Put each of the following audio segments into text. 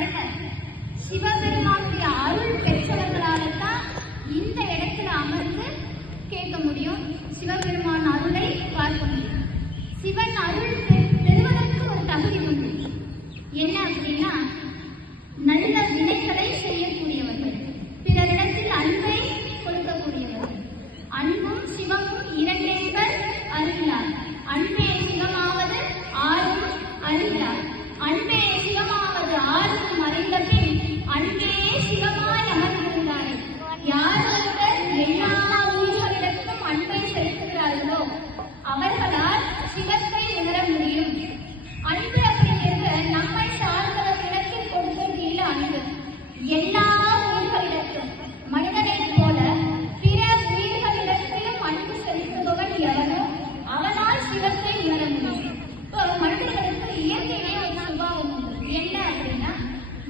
பாருங்க, சிவபெருமானுடைய அருள் பெற்றவர்களால்தான் இந்த இடத்துல அமர்ந்து கேட்க முடியும், சிவபெருமான் அருளை பார்க்க முடியும். சிவன் அருள் பெறுவதற்கு ஒரு தகுதி உண்டு. என்ன அப்படின்னா, நல்ல வினைகளை செய்யக்கூடியவர்கள், பிறரிடத்தில் அன்பை கொடுக்கக்கூடியவர்கள். அன்பும் சிவமும் இரண்டென்பர் அறிந்தார். அன்பே சிவமாவது ஆறும் அறிந்தார். அன்பே சிவமாவது ஆறும் அறிந்த பின் அன்பே சிவமாய் அமர்ந்திருந்தார். யார் ஒருவர் எல்லா உயிர்களிடத்தும் அன்பை செலுத்துகிறார்களோ அவர்களால் சிவத்தை உணர முடியும். அன்பு அப்படிங்கிறது நம்மை சார்ந்தவர்களிடத்தில் கொடுப்பது இல்லை. அன்பு எல்லா உயிர்களிடத்தும், மனிதனைப் போல பிற உயிர்களிடத்திலும் அன்பு செலுத்துபவன் எவனோ அவனால் சிவத்தை உணர முடியும். இப்போ மனிதர்களுக்கு இயற்கையிலே ஒரு சுபாவம் உண்டு. என்ன அப்படின்னா,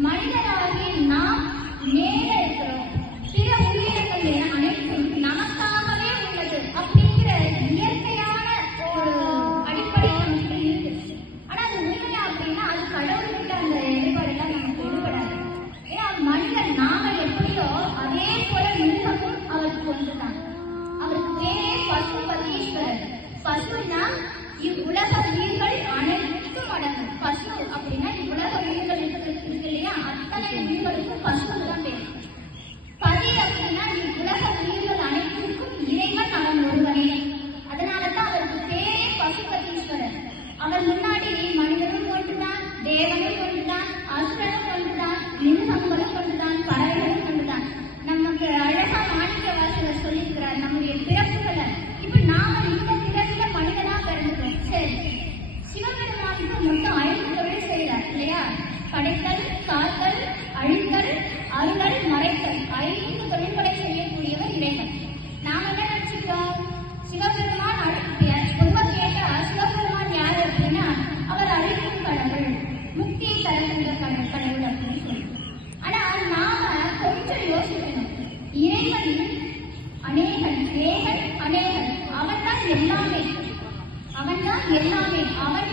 மனிதராகிய நாம் மேலே இருக்கிறோம், பிற உயிரினங்கள் அனைத்தும் நமக்காகவே உள்ளது அப்படிங்கிற இயற்கையான ஒரு அடிப்படை நமக்கு இருக்கு. ஆனா அது உண்மையா அப்படின்னா அது கடவுள்கிட்ட அந்த ஈடுபாடுலாம் நமக்கு ஈடுபடாது. ஏன்னா மனிதன் நாம எப்படியோ அதே போல மிருகமும் அவருக்கு ஒன்றுதான். அவருக்கு பேரே பசுபதீஸ்வரர். பசுனா இவ்வுலக உயிர்கள் அனைத்தும் அடங்கும். பசு அப்படின்னா இவ்வுலக உயிர்கள் இருக்கு இல்லையா, அத்தனை உயிர்களுக்கும் பசுன்னு தான் பேர். பதி அப்படின்னா இவ்வுலக உயிர்கள் அனைத்திற்கும் இறைவன் அவன் ஒருவனே. அதனாலதான் அவருக்கு பேரே பசுபதீஸ்வரர். அவர் முன்னாடி மனிதனும் ஒன்றுதான், தேவனும் ஒன்றுதான், அசுரனும் ஒன்றுதான், மிருகங்களும் ஒன்றுதான், பறவைகளும் ஒன்றுதான். நமக்கு அழகா மாணிக்க வாசகர் சொல்லியிருக்கிறார் நம்முடைய பிறப்புகளை. இப்ப நாம இந்த பிறவில மனிதனா பிறந்துட்டோம். சரி, சிவபெருமானுக்கு மொத்தம் 5 தொழில் செய்யறார் இல்லையா? படைத்தல், காத்தல், அழித்தல், அருளல், மறைத்தல், 5 தொழில்களை செய்யக்கூடியவர் இறைவன். நாம என்ன நினைச்சிருக்கோம், சிவபெருமான் ரொம்ப கேட்டா சிவபெருமான் யாரு அப்படின்னா அவர் அழிக்கும் கடவுள், முக்தியை தரக்கூடிய கடவுள் அப்படின்னு சொல்லி. ஆனா நாம கொஞ்சம் யோசிக்கணும். இறைவன் அநேகன், ஏகன் அநேகன், அவன் தான் எல்லாமே, அவன் தான் எல்லாமே. அவன்